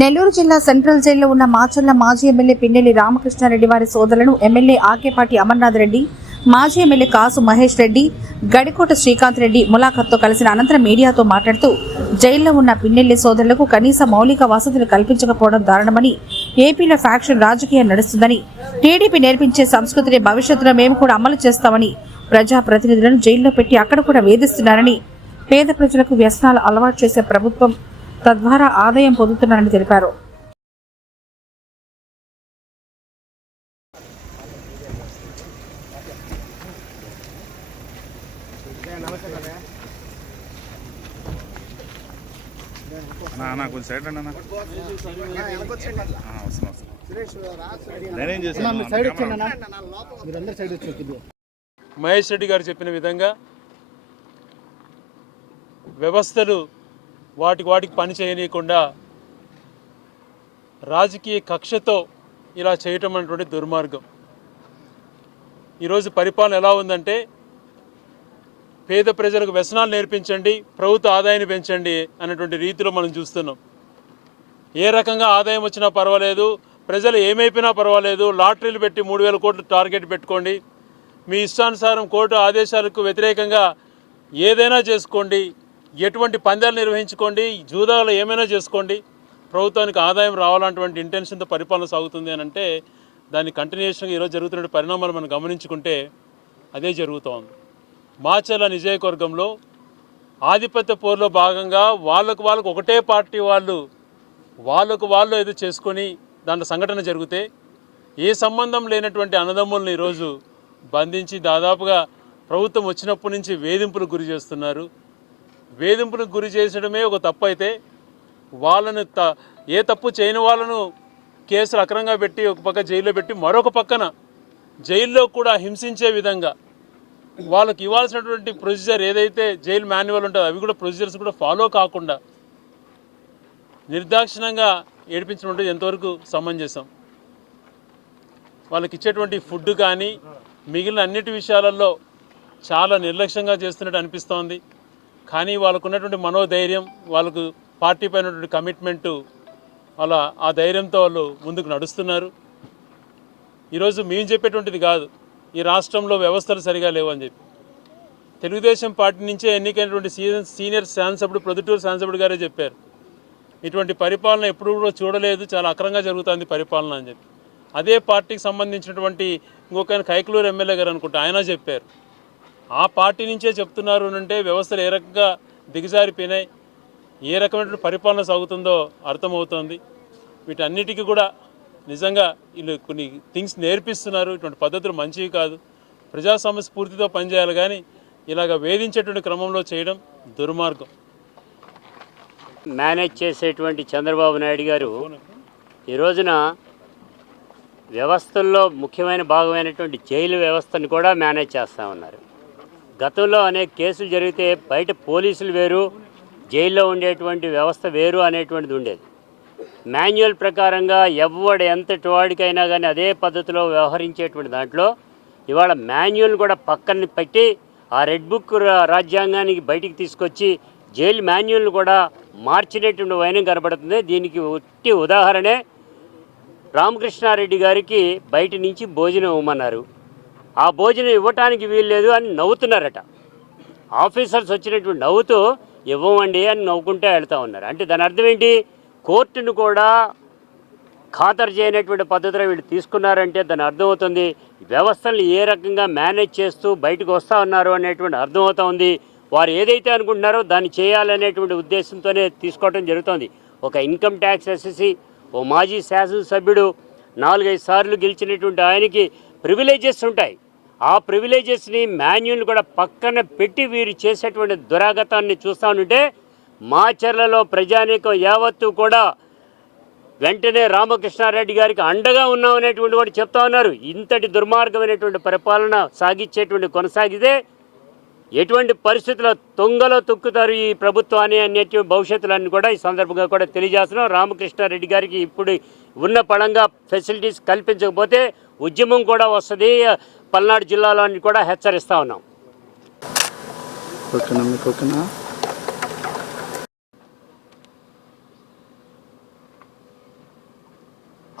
నెల్లూరు జిల్లా సెంట్రల్ జైల్లో ఉన్న మాచర్ల మాజీ ఎమ్మెల్యే పిన్నెల్లి రామకృష్ణారెడ్డి వారి సోదరులను ఎమ్మెల్యే ఆకేపాటి అమర్నాథ్ రెడ్డి, మాజీ ఎమ్మెల్యే కాసు మహేష్ రెడ్డి, గడికోట శ్రీకాంత్ రెడ్డి ములాఖత్తో కలిసిన అనంతరం మీడియాతో మాట్లాడుతూ జైల్లో ఉన్న పిన్నెల్లి సోదరులకు కనీస మౌలిక వసతులు కల్పించకపోవడం దారుణమని, ఏపీలో ఫ్యాక్షన్ రాజకీయం నడుస్తుందని, టీడీపీ నేర్పించే సంస్కృతిని భవిష్యత్తులో మేము కూడా అమలు చేస్తామని, ప్రజాప్రతినిధులను జైల్లో పెట్టి అక్కడ కూడా వేధిస్తున్నారని, పేద ప్రజలకు వ్యసనాలు అలవాటు చేసే ప్రభుత్వం తద్వారా ఆదాయం పొందుతున్నారని తెలిపారు. మహేష్ రెడ్డి గారు చెప్పిన విధంగా వ్యవస్థలు వాటికి పని చేయనీయకుండా రాజకీయ కక్షతో ఇలా చేయటం అనేటువంటి దుర్మార్గం. ఈరోజు పరిపాలన ఎలా ఉందంటే, పేద ప్రజలకు వ్యసనాలు నేర్పించండి, ప్రభుత్వ ఆదాయాన్ని పెంచండి అన్నటువంటి రీతిలో మనం చూస్తున్నాం. ఏ రకంగా ఆదాయం వచ్చినా పర్వాలేదు, ప్రజలు ఏమైపోయినా పర్వాలేదు, లాటరీలు పెట్టి 3,000 కోట్లు టార్గెట్ పెట్టుకోండి, మీ ఇష్టానుసారం కోర్టు ఆదేశాలకు వ్యతిరేకంగా ఏదైనా చేసుకోండి, ఎటువంటి పందాలు నిర్వహించుకోండి, జూదాలు ఏమైనా చేసుకోండి, ప్రభుత్వానికి ఆదాయం రావాలన్నటువంటి ఇంటెన్షన్తో పరిపాలన సాగుతుంది అని అంటే, దాని కంటిన్యూషన్గా ఈరోజు జరుగుతున్న పరిణామాలు మనం గమనించుకుంటే అదే జరుగుతోంది. మాచర్ల నియోజకవర్గంలో ఆధిపత్య పోరులో భాగంగా వాళ్ళకు ఒకటే పార్టీ వాళ్ళు ఏదో చేసుకొని దాంట్లో సంఘటన జరిగితే, ఏ సంబంధం లేనటువంటి అన్నదమ్ములను ఈరోజు బంధించి దాదాపుగా ప్రభుత్వం వచ్చినప్పటి నుంచి వేధింపులకు గురి చేస్తున్నారు. వేధింపులకు గురి చేసడమే ఒక తప్పు అయితే, వాళ్ళను ఏ తప్పు చేయని వాళ్ళను కేసులు అక్రమంగా పెట్టి ఒక పక్క జైల్లో పెట్టి మరొక పక్కన జైల్లో కూడా హింసించే విధంగా వాళ్ళకి ఇవ్వాల్సినటువంటి ప్రొసీజర్ ఏదైతే జైలు మాన్యువల్ ఉంటుందో అవి కూడా ప్రొసీజర్స్ కూడా ఫాలో కాకుండా నిర్దాక్షిణ్యంగా ఏడిపించడం ఎంతవరకు సమంజసం. వాళ్ళకి ఇచ్చేటువంటి ఫుడ్ కానీ మిగిలిన అన్నిటి విషయాలలో చాలా నిర్లక్ష్యంగా చేస్తున్నట్టు అనిపిస్తోంది. కానీ వాళ్ళకు ఉన్నటువంటి మనోధైర్యం, వాళ్ళకు పార్టీ పైన ఉన్నటువంటి కమిట్మెంటు, వాళ్ళ ఆ ధైర్యంతో వాళ్ళు ముందుకు నడుస్తున్నారు. ఈరోజు మేము చెప్పేటువంటిది కాదు, ఈ రాష్ట్రంలో వ్యవస్థలు సరిగా లేవు అని చెప్పి తెలుగుదేశం పార్టీ నుంచే ఎన్నికైనటువంటి సీనియర్ శాసనసభ్యుడు ప్రొద్దుటూరు శాసనసభ్యుడు గారే చెప్పారు, ఇటువంటి పరిపాలన ఎప్పుడు కూడా చూడలేదు, చాలా అక్రమంగా జరుగుతుంది పరిపాలన అని చెప్పి. అదే పార్టీకి సంబంధించినటువంటి ఇంకొక కైకలూరు ఎమ్మెల్యే గారు అనుకుంటా, ఆయన చెప్పారు. ఆ పార్టీ నుంచే చెప్తున్నారు అంటే వ్యవస్థలు ఏ రకంగా దిగజారిపోయినాయి, ఏ రకమైనటువంటి పరిపాలన సాగుతుందో అర్థమవుతోంది. వీటన్నిటికీ కూడా నిజంగా వీళ్ళు కొన్ని థింగ్స్ నేర్పిస్తున్నారు. ఇటువంటి పద్ధతులు మంచివి కాదు. ప్రజాస్వామ్య స్ఫూర్తితో పనిచేయాలి, కానీ ఇలాగ వేధించేటువంటి క్రమంలో చేయడం దుర్మార్గం. మేనేజ్ చేసేటువంటి చంద్రబాబు నాయుడు గారు ఈ రోజున వ్యవస్థల్లో ముఖ్యమైన భాగమైనటువంటి జైలు వ్యవస్థను కూడా మేనేజ్ చేస్తూ ఉన్నారు. గతంలో అనేక కేసులు జరిగితే బయట పోలీసులు వేరు, జైల్లో ఉండేటువంటి వ్యవస్థ వేరు అనేటువంటిది ఉండేది. మాన్యువల్ ప్రకారంగా ఎవడు ఎంతటి వాడికైనా కానీ అదే పద్ధతిలో వ్యవహరించేటువంటి దాంట్లో ఇవాళ మాన్యువల్ కూడా పక్కన పెట్టి ఆ రెడ్ బుక్ రాజ్యాంగానికి బయటికి తీసుకొచ్చి జైలు మాన్యువల్ కూడా మార్చినటువంటి వైనం కనబడుతుంది. దీనికి ఒట్టి ఉదాహరణే రామకృష్ణారెడ్డి గారికి బయట నుంచి భోజనం ఇవ్వమన్నారు. ఆ భోజనం ఇవ్వటానికి వీల్లేదు అని నవ్వుతున్నారట. ఆఫీసర్స్ వచ్చినటువంటి నవ్వుతూ ఇవ్వమండి అని నవ్వుకుంటే వెళ్తూ ఉన్నారు. అంటే దాని అర్థం ఏంటి? కోర్టును కూడా ఖాతరు చేయనటువంటి పద్ధతిలో వీళ్ళు తీసుకున్నారంటే దాని అర్థమవుతుంది వ్యవస్థలను ఏ రకంగా మేనేజ్ చేస్తూ బయటకు వస్తూ ఉన్నారు అనేటువంటి అర్థమవుతుంది. వారు ఏదైతే అనుకుంటున్నారో దాన్ని చేయాలనేటువంటి ఉద్దేశంతోనే తీసుకోవడం జరుగుతుంది. ఒక ఇన్కమ్ ట్యాక్స్ ఎస్ఎస్సి, ఓ మాజీ శాసనసభ్యుడు 4-5 సార్లు గెలిచినటువంటి ఆయనకి ప్రివిలేజెస్ ఉంటాయి. ఆ ప్రివిలేజెస్ని మాన్యువల్ కూడా పక్కన పెట్టి వీరు చేసేటువంటి దురాగతాన్ని చూస్తూ ఉంటే మాచర్లలో ప్రజానీకం యావత్తు కూడా వెంటనే రామకృష్ణారెడ్డి గారికి అండగా ఉన్నామనేటువంటి వాడు చెప్తా ఉన్నారు. ఇంతటి దుర్మార్గమైనటువంటి పరిపాలన కొనసాగితే ఎటువంటి పరిస్థితుల్లో తొంగలో తొక్కుతారు ఈ ప్రభుత్వాన్ని అనేటువంటి భవిష్యత్తులన్నీ కూడా ఈ సందర్భంగా కూడా తెలియజేస్తున్నాం. రామకృష్ణారెడ్డి గారికి ఇప్పుడు ఉన్న పడంగా ఫెసిలిటీస్ కల్పించకపోతే ఉద్యమం కూడా వస్తుంది, పల్నాడు జిల్లాలో కూడా హెచ్చరిస్తూ ఉన్నాం.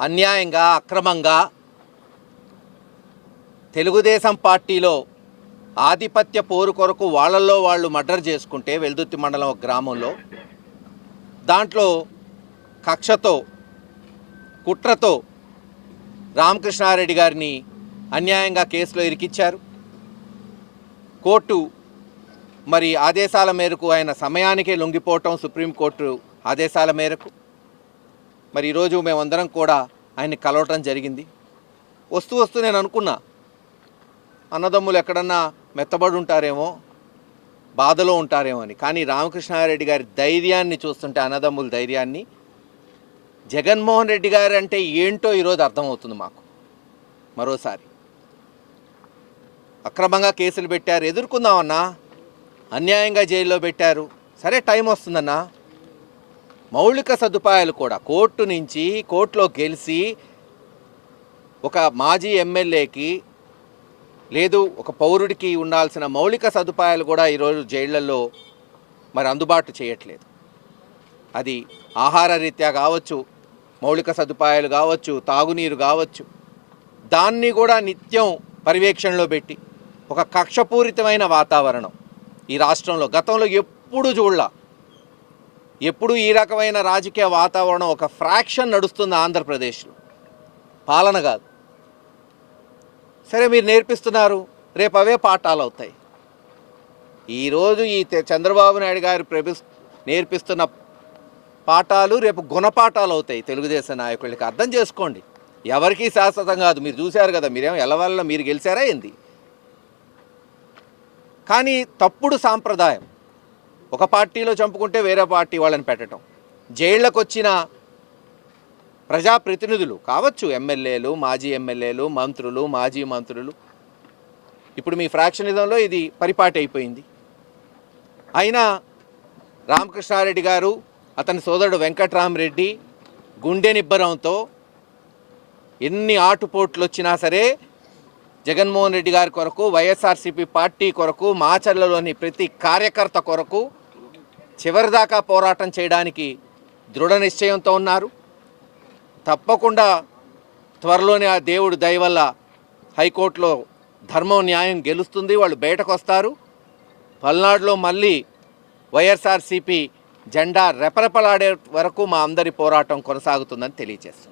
అన్యాయంగా అక్రమంగా తెలుగుదేశం పార్టీలో ఆధిపత్య పోరు కొరకు వాళ్ళల్లో వాళ్ళు మర్డర్ చేసుకుంటే వెల్దుర్తి మండలం ఒక గ్రామంలో దాంట్లో కక్షతో కుట్రతో రామకృష్ణారెడ్డి గారిని అన్యాయంగా కేసులో ఇరికిచ్చారు. కోర్టు మరి ఆదేశాల మేరకు ఆయన సమయానికే లొంగిపోవటం, సుప్రీంకోర్టు ఆదేశాల మేరకు మరి ఈరోజు మేమందరం కూడా ఆయన్ని కలవటం జరిగింది. వస్తూ నేను అనుకున్నా అన్నదమ్ములు ఎక్కడన్నా మెత్తబడి ఉంటారేమో, బాధలో ఉంటారేమో అని. కానీ రామకృష్ణారెడ్డి గారి ధైర్యాన్ని చూస్తుంటే, అన్నదమ్ముల ధైర్యాన్ని, జగన్మోహన్ రెడ్డి గారు అంటే ఏంటో ఈరోజు అర్థమవుతుంది మాకు. మరోసారి అక్రమంగా కేసులు పెట్టారు, ఎదుర్కొందామన్నా. అన్యాయంగా జైల్లో పెట్టారు, సరే టైం వస్తుందన్నా. మౌలిక సదుపాయాలు కూడా కోర్టులో గెలిచి ఒక మాజీ ఎమ్మెల్యేకి లేదు ఒక పౌరుడికి ఉండాల్సిన మౌలిక సదుపాయాలు కూడా ఈరోజు జైళ్లలో మరి అందుబాటు చేయట్లేదు. అది ఆహార రీత్యా కావచ్చు, మౌలిక సదుపాయాలు కావచ్చు, తాగునీరు కావచ్చు, దాన్ని కూడా నిత్యం పర్యవేక్షణలో పెట్టి ఒక కక్షపూరితమైన వాతావరణం ఈ రాష్ట్రంలో గతంలో ఎప్పుడు ఈ రకమైన రాజకీయ వాతావరణం ఒక ఫ్రాక్షన్ నడుస్తుంది ఆంధ్రప్రదేశ్లో, పాలన కాదు. సరే మీరు నేర్పిస్తున్నారు, రేపు అవే పాఠాలు అవుతాయి. ఈరోజు ఈ చంద్రబాబు నాయుడు గారు నేర్పిస్తున్న పాఠాలు రేపు గుణపాఠాలు అవుతాయి తెలుగుదేశం నాయకులకి. అర్థం చేసుకోండి, ఎవరికీ శాశ్వతం కాదు. మీరు చూశారు కదా, మీరేమో ఎలవల్ల మీరు గెలిచారా ఏంది? కానీ తప్పుడు సాంప్రదాయం, ఒక పార్టీలో చంపుకుంటే వేరే పార్టీ వాళ్ళని పెట్టడం, జైళ్లకు వచ్చిన ప్రజాప్రతినిధులు కావచ్చు, ఎమ్మెల్యేలు, మాజీ ఎమ్మెల్యేలు, మంత్రులు, మాజీ మంత్రులు, ఇప్పుడు మీ ఫ్రాక్షనిజంలో ఇది పరిపాటి అయిపోయింది. అయినా రామకృష్ణారెడ్డి గారు, అతని సోదరుడు వెంకట్రామరెడ్డి గుండె నిబ్బరంతో ఎన్ని ఆటుపోట్లు వచ్చినా సరే జగన్మోహన్ రెడ్డి గారి కొరకు, వైఎస్ఆర్సీపీ పార్టీ కొరకు, మాచర్లలోని ప్రతి కార్యకర్త కొరకు చివరిదాకా పోరాటం చేయడానికి దృఢ నిశ్చయంతో ఉన్నారు. తప్పకుండా త్వరలోనే ఆ దేవుడి దయ వల్ల హైకోర్టులో ధర్మం న్యాయం గెలుస్తుంది, వాళ్ళు బయటకు వస్తారు. పల్నాడులో మళ్ళీ వైఎస్ఆర్సీపీ జెండా రెపరెపలాడే వరకు మా అందరి పోరాటం కొనసాగుతుందని తెలియజేస్తుంది.